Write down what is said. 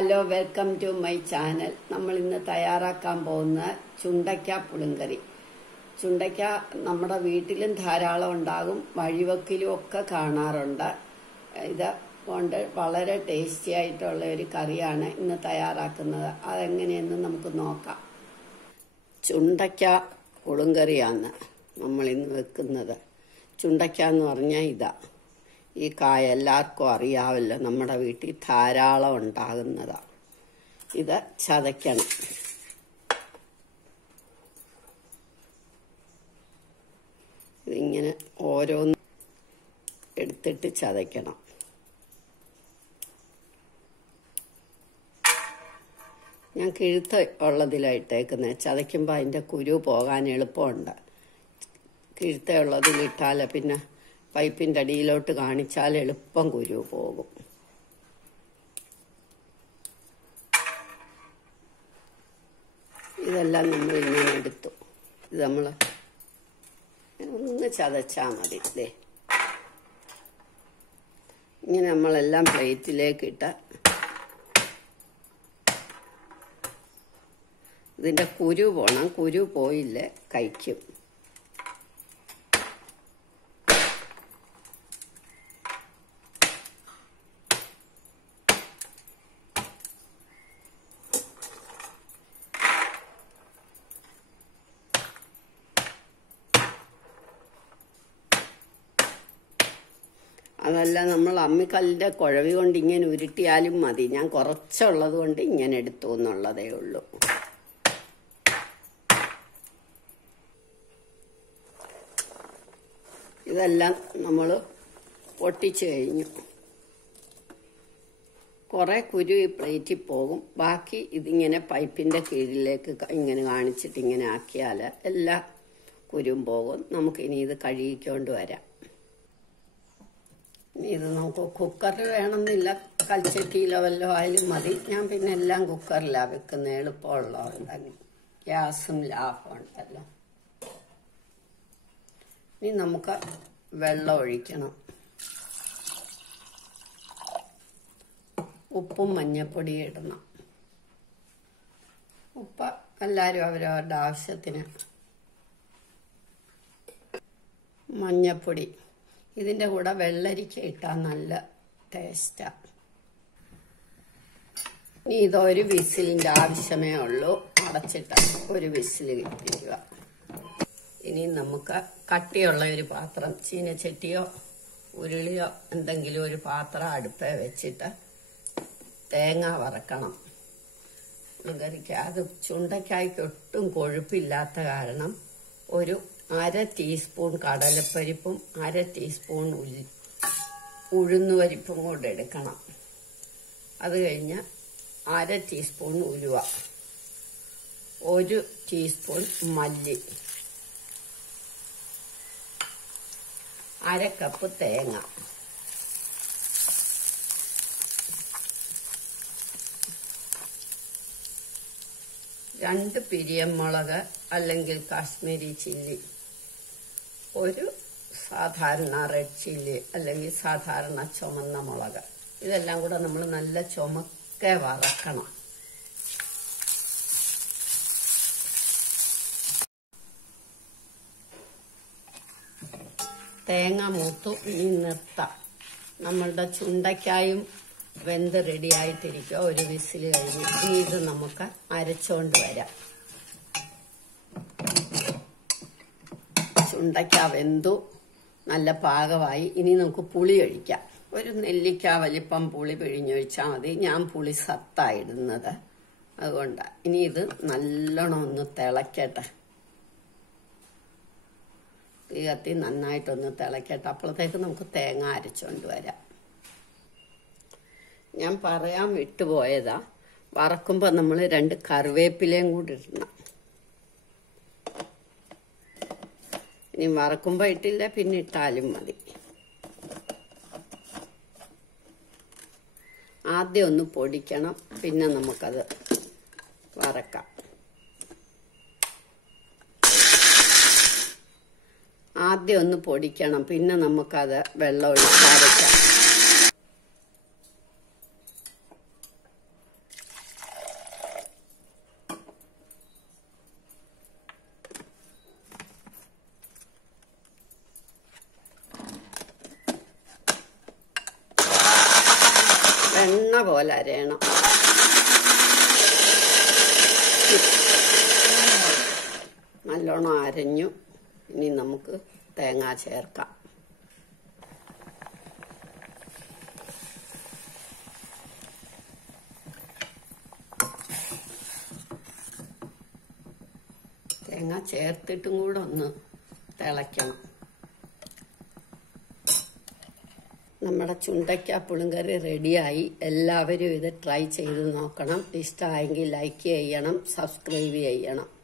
Hello, welcome to my channel. നമ്മൾ ഇന്ന് തയ്യാറാക്കാൻ പോകുന്ന ചുണ്ടയ്ക്ക പുളിങ്കറി. ചുണ്ടയ്ക്ക നമ്മുടെ വീട്ടിലും ധാരാളം ഉണ്ടാകും, വഴിവക്കിലും ഒക്കെ കാണാറുണ്ട്. ഇത് കൊണ്ട് വളരെ ടേസ്റ്റി ആയിട്ടുള്ള ഒരു കറിയാണ് ഇന്ന് തയ്യാറാക്കുന്നത്. അതെങ്ങനെയെന്ന് നമുക്ക് നോക്കാം. ചുണ്ടയ്ക്ക പുളിങ്കറിയാണ് നമ്മളിന്ന് വെക്കുന്നത്. ചുണ്ടയ്ക്ക എന്ന് പറഞ്ഞാൽ ഇതാ, ഈ കായ എല്ലാവർക്കും അറിയാമല്ലോ, നമ്മുടെ വീട്ടിൽ ധാരാളം ഉണ്ടാകുന്നതാണ്. ഇത് ചതയ്ക്കണം. ഇതിങ്ങനെ ഓരോന്ന് എടുത്തിട്ട് ചതയ്ക്കണം. ഞാൻ കിഴുത്ത ഉള്ളതിലായിട്ടേക്കുന്നത്. ചതയ്ക്കുമ്പോൾ അതിൻ്റെ കുരു പോകാൻ എളുപ്പമുണ്ട്. കിഴുത്ത ഉള്ളതിലിട്ടാൽ പിന്നെ പൈപ്പിൻ്റെ അടിയിലോട്ട് കാണിച്ചാൽ എളുപ്പം കുരു പോകും. ഇതെല്ലാം നമ്മൾ ഇങ്ങനെ എടുത്തു. ഇത് നമ്മൾ ഒന്ന് ചതച്ചാൽ മതി. ഇതേ ഇങ്ങനെ നമ്മളെല്ലാം പ്ലേറ്റിലേക്ക് ഇട്ട് ഇതിൻ്റെ കുരു പോണം. കുരു പോയില്ലേ കഴിക്കും. അതല്ല, നമ്മൾ അമ്മിക്കല്ലിൻ്റെ കുഴവി കൊണ്ട് ഇങ്ങനെ ഉരുട്ടിയാലും മതി. ഞാൻ കുറച്ചുള്ളത് കൊണ്ട് ഇങ്ങനെ എടുത്തു എന്നുള്ളതേ ഉള്ളൂ. ഇതെല്ലാം നമ്മൾ പൊട്ടിച്ചു കഴിഞ്ഞു. കുറേ കുരു ഈ പ്ലേറ്റിൽ പോകും. ബാക്കി ഇതിങ്ങനെ പൈപ്പിൻ്റെ കീഴിലേക്ക് ഇങ്ങനെ കാണിച്ചിട്ട് ഇങ്ങനെ ആക്കിയാൽ എല്ലാ കുരുവും പോകും. നമുക്കിനി ഇത് കഴുകിക്കൊണ്ട് വരാം. ഇത് നമുക്ക് കുക്കറിൽ വേണമെന്നില്ല, കൽച്ചട്ടിയിലോ വല്ലോ ആയാലും മതി. ഞാൻ പിന്നെ എല്ലാം കുക്കറിലാണ് വെക്കുന്നത്, എളുപ്പമുള്ളതുണ്ടെങ്കിൽ. ഗ്യാസും ലാഭമുണ്ടല്ലോ. ഇനി നമുക്ക് വെള്ളം ഒഴിക്കണം. ഉപ്പും മഞ്ഞപ്പൊടിയും ഇടണം. ഉപ്പ് എല്ലാവരും അവരവരുടെ ആവശ്യത്തിന്. മഞ്ഞപ്പൊടി. ഇതിൻ്റെ കൂടെ വെള്ളരിക്ക ഇട്ടാൽ നല്ല ടേസ്റ്റാണ്. ഇനി ഇതൊരു വിസിലിൻ്റെ ആവശ്യമേ ഉള്ളൂ. അടച്ചിട്ട് ഒരു വിസിൽ കിട്ടിക്കുക. ഇനി നമുക്ക് കട്ടിയുള്ള ഒരു പാത്രം, ചീനച്ചട്ടിയോ ഉരുളിയോ എന്തെങ്കിലും ഒരു പാത്രം അടുപ്പേ വെച്ചിട്ട് തേങ്ങ വറക്കണം. പുളിങ്കറിക്ക് അത് ചുണ്ടയ്ക്കായ്ക്ക് ഒട്ടും കൊഴുപ്പില്ലാത്ത കാരണം ഒരു 1/2 ടീസ്പൂൺ കടലപ്പരിപ്പും 1/2 ടീസ്പൂൺ ഉഴുന്നുപരിപ്പും കൂടെ എടുക്കണം. അത് കഴിഞ്ഞ് 1/2 ടീസ്പൂൺ ഉലുവ, 1 ടീസ്പൂൺ മല്ലി, 1/2 കപ്പ് തേങ്ങ, രണ്ട് പിരിയമുളക് അല്ലെങ്കിൽ കാശ്മീരി ചില്ലി, ഒരു സാധാരണ റെഡ് ചില്ലി അല്ലെങ്കിൽ സാധാരണ ചുമന്ന മുളക്. ഇതെല്ലാം കൂടെ നമ്മൾ നല്ല ചുമക്കെ വറക്കണം. തേങ്ങ മൂത്തു. ഇനി നിർത്താം. നമ്മളുടെ ചുണ്ടയ്ക്കായും വെന്ത് റെഡിയായിട്ടിരിക്കുക. ഒരു വിസിൽ കഴിഞ്ഞ് ഇനി ഇത് നമുക്ക് അരച്ചോണ്ട് വരാം. ചുണ്ടയ്ക്ക വെന്തു, നല്ല പാകമായി. ഇനി നമുക്ക് പുളി ഒഴിക്കാം. ഒരു നെല്ലിക്ക വലിപ്പം പുളി പിഴിഞ്ഞൊഴിച്ചാൽ മതി. ഞാൻ പുളി സത്തായിടുന്നത്, അതുകൊണ്ടാണ്. ഇനി ഇത് നല്ലോണം ഒന്ന് തിളക്കട്ടെ. തീ കത്തി നന്നായിട്ടൊന്ന് തിളക്കട്ടെ. അപ്പോഴത്തേക്ക് നമുക്ക് തേങ്ങ അരച്ചോണ്ട് വരാം. ഞാൻ പറയാൻ വിട്ടുപോയതാ, വറക്കുമ്പോൾ നമ്മൾ 2 കറിവേപ്പിലയും കൂടി ഇടണം. ഇനി വറക്കുമ്പോൾ ഇട്ടില്ല, പിന്നെ ഇട്ടാലും മതി. ആദ്യം ഒന്ന് പൊടിക്കണം, പിന്നെ നമുക്കത് വറക്കാം. ആദ്യം ഒന്ന് പൊടിക്കണം, പിന്നെ നമുക്കത് വെള്ളം ഒഴിച്ച് അരക്കാം. പോലെ അരയണം. നല്ലോണം അരഞ്ഞു. ഇനി നമുക്ക് തേങ്ങ ചേർക്കാം. തേങ്ങ ചേർത്തിട്ടും കൂടെ ഒന്ന് തിളയ്ക്കണം. നമ്മുടെ ചുണ്ടയ്ക്ക പുളിങ്കറി റെഡിയായി. എല്ലാവരും ഇത് ട്രൈ ചെയ്ത് നോക്കണം. ഇഷ്ടമായെങ്കിൽ ലൈക്ക് ചെയ്യണം, സബ്സ്ക്രൈബ് ചെയ്യണം.